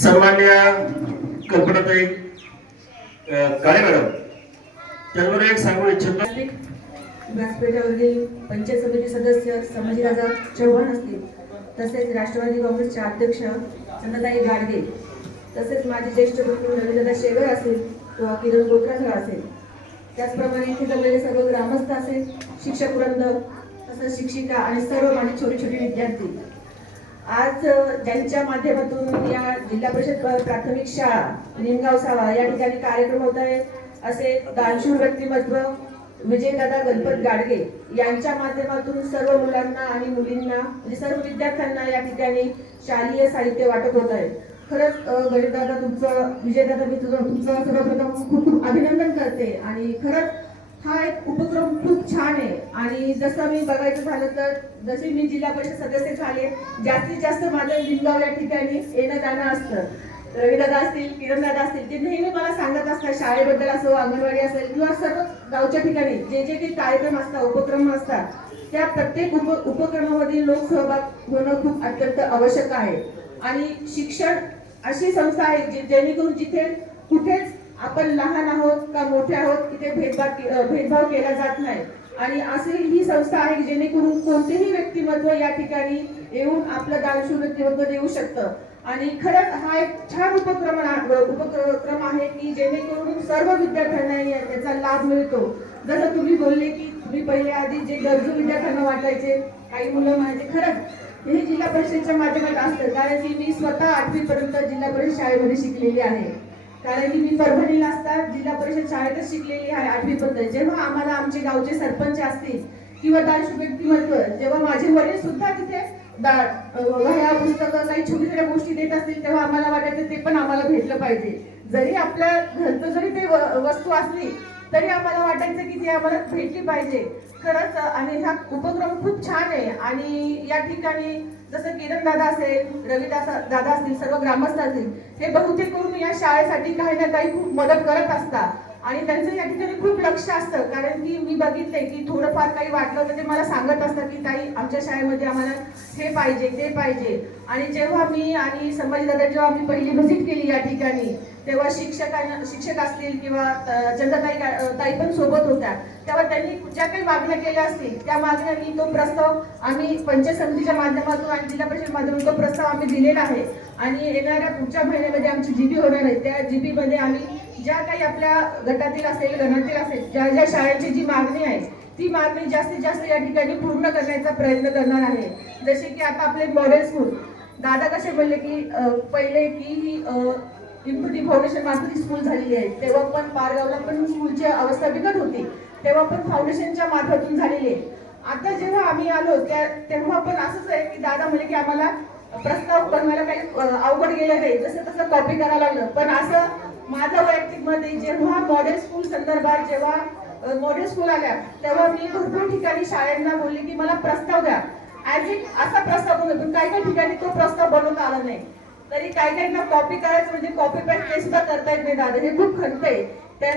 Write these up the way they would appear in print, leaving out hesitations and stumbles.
सन्मान्य कल्पनाताई काळे मॅडम, त्यावर एक सांगू इच्छितो. व्यासपीठावरील पंचायत समिती सदस्य संभाजीदादा चव्हाण असतील, तसेच राष्ट्रवादी काँग्रेसचे अध्यक्ष चंद्रताई गाडगे, तसेच माझे ज्येष्ठ बंधू रवीदादा शेगर असेल किंवा किरण गोत्राझळ असेल, त्याचप्रमाणे इथे जमलेले सर्व ग्रामस्थ असेल, शिक्षक वृंद, तसंच शिक्षिका आणि सर्व माझे छोटे छोटे विद्यार्थी, आज ज्यांच्या माध्यमातून या जिल्हा परिषद प्राथमिक शाळा निमगाव सावा या ठिकाणी कार्यक्रम होत आहे, असे दानशूर व्यक्तिमत्व विजयदादा गणपत गाडगे यांच्या माध्यमातून सर्व मुलांना आणि मुलींना म्हणजे सर्व विद्यार्थ्यांना या ठिकाणी शालेय साहित्य वाटप होत आहे. खरंच गणेशदादा विजयदादा मी तुमचं सर्वप्रथम खूप खूप अभिनंदन करते आणि खरंच हा एक उपक्रम खूप छान आहे. आणि जसं मी बघायचं झालं तर जसे मी जिल्हा परिषद सदस्य झाले, जास्तीत जास्त माझं लिंगाव या ठिकाणी येणं जाणं असतं. रवीदादा असतील, किरणदादा असतील, ते नेहमी मला सांगत असतात शाळेबद्दल असो, अंगणवाडी असेल किंवा सर्व गावच्या ठिकाणी जे जे काही कार्यक्रम असतात, उपक्रम असतात, त्या प्रत्येक उपक्रमामध्ये लोक सहभाग होणं खूप अत्यंत आवश्यक आहे. आणि शिक्षण अशी संस्था आहे जेणेकरून जिथे कुठेच आपण लहान आहोत का मोठे आहोत तिथे भेदभाव केला जात नाही. आणि अशी ही संस्था आहे जेणेकरून कोणतेही व्यक्तिमत्व या ठिकाणी येऊन आपलं दानशूर व्यक्तिमत्व देऊ शकतं. आणि खरंच हा एक छान उपक्रम आहे की जेणेकरून सर्व विद्यार्थ्यांना याचा लाभ मिळतो. जसं तुम्ही बोलले की तुम्ही पहिले आधी जे गरजू विद्यार्थ्यांना वाटायचे, काही मुलं माझे खरंच हे जिल्हा परिषदेच्या माध्यमात असतं, कारण की मी स्वतः 8वी पर्यंत जिल्हा परिषद शाळेमध्ये शिकलेली आहे. कारण की मी परभणीला असतात जिल्हा परिषद शाळेतच शिकलेली आहे 8वी पर्यंत. जेव्हा आम्हाला आमचे गावचे सरपंच असतील किंवा दानशूर व्यक्तिमत्व, जेव्हा माझे वडील सुद्धा तिथे वह्या पुस्तकं काही छोट्या छोट्या गोष्टी देत असतील, तेव्हा आम्हाला वाटायचं ते पण आम्हाला भेटलं पाहिजे. जरी आपल्या घरचं जरी ते वस्तू असली तरी आम्हाला वाटायचं की ती आम्हाला भेटली पाहिजे. खरंच आणि हा उपक्रम खूप छान आहे. आणि या ठिकाणी जसं किरण दादा असेल, दादा असतील, सर्व ग्रामस्थ असतील, हे बहुतेक करून या शाळेसाठी काही ना काही खूप मदत करत असतात. आणि त्यांचं या ठिकाणी खूप लक्ष असतं, कारण की मी बघितलंय की थोडंफार काही वाटलं तर ते मला सांगत असतात की ताई आमच्या शाळेमध्ये आम्हाला हे पाहिजे ते पाहिजे. आणि जेव्हा मी आणि संभाजीदादा जेव्हा आम्ही पहिली व्हिजिट केली या ठिकाणी, तेव्हा शिक्षक असतील किंवा चंद्रताई पण सोबत होत्या, तेव्हा त्यांनी ज्या काही मागण्या केल्या असतील त्या मागण्यांनी तो प्रस्ताव आम्ही पंचायत समितीच्या माध्यमातून आणि जिल्हा परिषद माध्यमातून तो प्रस्ताव आम्ही दिलेला आहे. आणि येणाऱ्या पुढच्या महिन्यामध्ये आमची जीबी होणार आहे. त्या जीबी मध्ये आम्ही ज्या काही आपल्या गटातील असेल, गणातील असेल, ज्या ज्या शाळेची जी मागणी आहे ती मागणी जास्तीत जास्त या ठिकाणी पूर्ण करण्याचा प्रयत्न करणार आहे. जसे की आता आपले मॉडेल स्कूल, दादा कसे बोलले की पहिले की ही इम्प्युटी फाउंडेशन मार्फत स्कूल झालेली आहे, तेव्हा पण पारगावला पण स्कूलची अवस्था बिकट होती, तेव्हा पण फाउंडेशनच्या मार्फतून झालेली आहे. आता जेव्हा आम्ही आलो तेव्हा पण असंच आहे की दादा म्हणे की आम्हाला प्रस्ताव बनवायला काही अवघड गेलं नाही, जसं तसं कॉपी करायला लागलं. पण असं माझं वैयक्तिक मध्ये जेव्हा मॉडेल स्कूल संदर्भात जेव्हा मॉडेल स्कूल आल्या तेव्हा मी भरपूर ठिकाणी शाळांना बोलले की मला प्रस्ताव द्या, ऍज इट असा प्रस्ताव बनवतो. पण काही काही ठिकाणी तो प्रस्ताव बनवता आला नाही, तरी काही काहींना कॉपी करायचं म्हणजे कॉपी पेस्ट ते सुद्धा करता येत नाही. दादा हे खूप खंत आहे.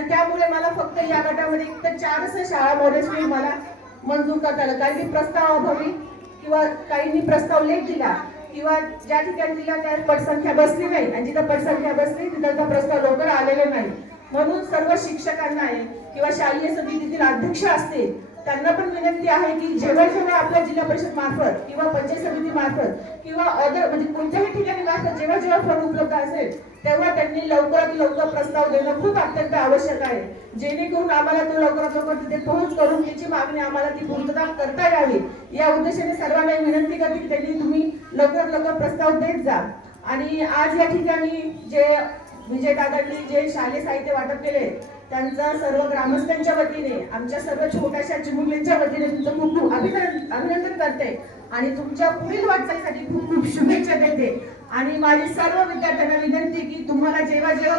त्यामुळे मला फक्त या गटामध्ये एक तर 4 शाळा मॉडेल स्कूल मला मंजूर करता आलं, कारण की प्रस्ताव अभावी किंवा काहींनी प्रस्ताव लेट दिला किंवा ज्या ठिकाणी दिला त्या पटसंख्या बसली नाही, आणि जिथं पटसंख्या बसली तिथं प्रस्ताव लवकर आलेले नाही. म्हणून सर्व शिक्षकांना किंवा शालेय समितीतील अध्यक्ष असतील त्यांना पण विनंती आहे की जेव्हा जेव्हा आपल्या जिल्हा परिषद मार्फत किंवा पंचायत समिती मार्फत किंवा अदर म्हणजे कोणत्याही ठिकाणी मार्फत जेव्हा जेव्हा फंड उपलब्ध असेल तेव्हा त्यांनी लवकरात लवकर प्रस्ताव देणं खूप अत्यंत आवश्यक आहे, जेणेकरून आम्हाला तो लवकरात लवकर तिथे पोहोच करून त्याची मागणी आम्हाला ती पूर्तता करता यावी. या उद्देशाने सर्वांना विनंती करते की त्यांनी तुम्ही लवकरात लवकर प्रस्ताव देत जा. आणि आज या ठिकाणी जे विजयदादांनी जे शालेय साहित्य वाटप केले त्यांचं सर्व ग्रामस्थांच्या वतीने, आमच्या सर्व छोट्याशा चिमुकलींच्या वतीने तुमचं खूप खूप अभिनंदन करते आणि तुमच्या पुढील वाटचालीसाठी खूप खूप शुभेच्छा देते. आणि माझी सर्व विद्यार्थ्यांना विनंती की तुम्हाला जेव्हा जेव्हा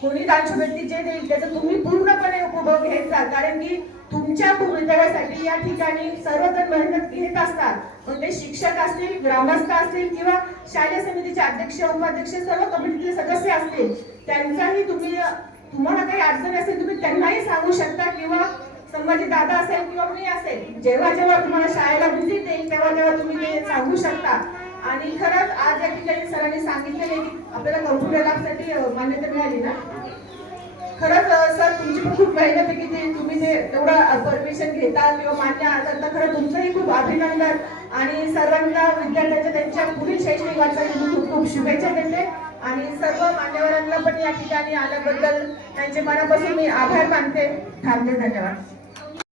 कोणी दानशूर व्यक्ती जे देईल त्याचा तुम्ही पूर्णपणे उपभोग घेत जा, कारण की तुमच्या भवितव्यासाठी या ठिकाणी सर्वजण मेहनत घेत असतात. मग ते शिक्षक असतील, ग्रामस्थ असतील किंवा शालेय समितीचे अध्यक्ष, उपाध्यक्ष, सर्व कमिटीचे सदस्य असतील, त्यांचाही तुम्हाला काही अडचण असेल तुम्ही त्यांनाही सांगू शकता किंवा संभाजी दादा असेल किंवा मी असेल, जेव्हा जेव्हा तुम्हाला शाळेला व्हिजिट देईल तेव्हा तेव्हा तुम्ही ते सांगू शकता. आणि खरंच आज या ठिकाणी सरांनी सांगितलेले की आपल्याला कॉम्प्युटर लॅबसाठी मान्यता मिळाली ना. खरंच सर तुमची पण खूप मेहनत आहे की तुम्ही ते तेवढं परमिशन घेता किंवा मान्य करता. खरं तुमचंही खूप अभिनंदन आणि सर्वांना विद्यार्थ्यांच्या त्यांच्या पुढील शैक्षणिक वाटचालीसाठी खूप खूप शुभेच्छा देते. आणि सर्व मान्यवरांना पण या ठिकाणी आल्याबद्दल त्यांचे मनापासून मी आभार मानते. थांबते. धन्यवाद.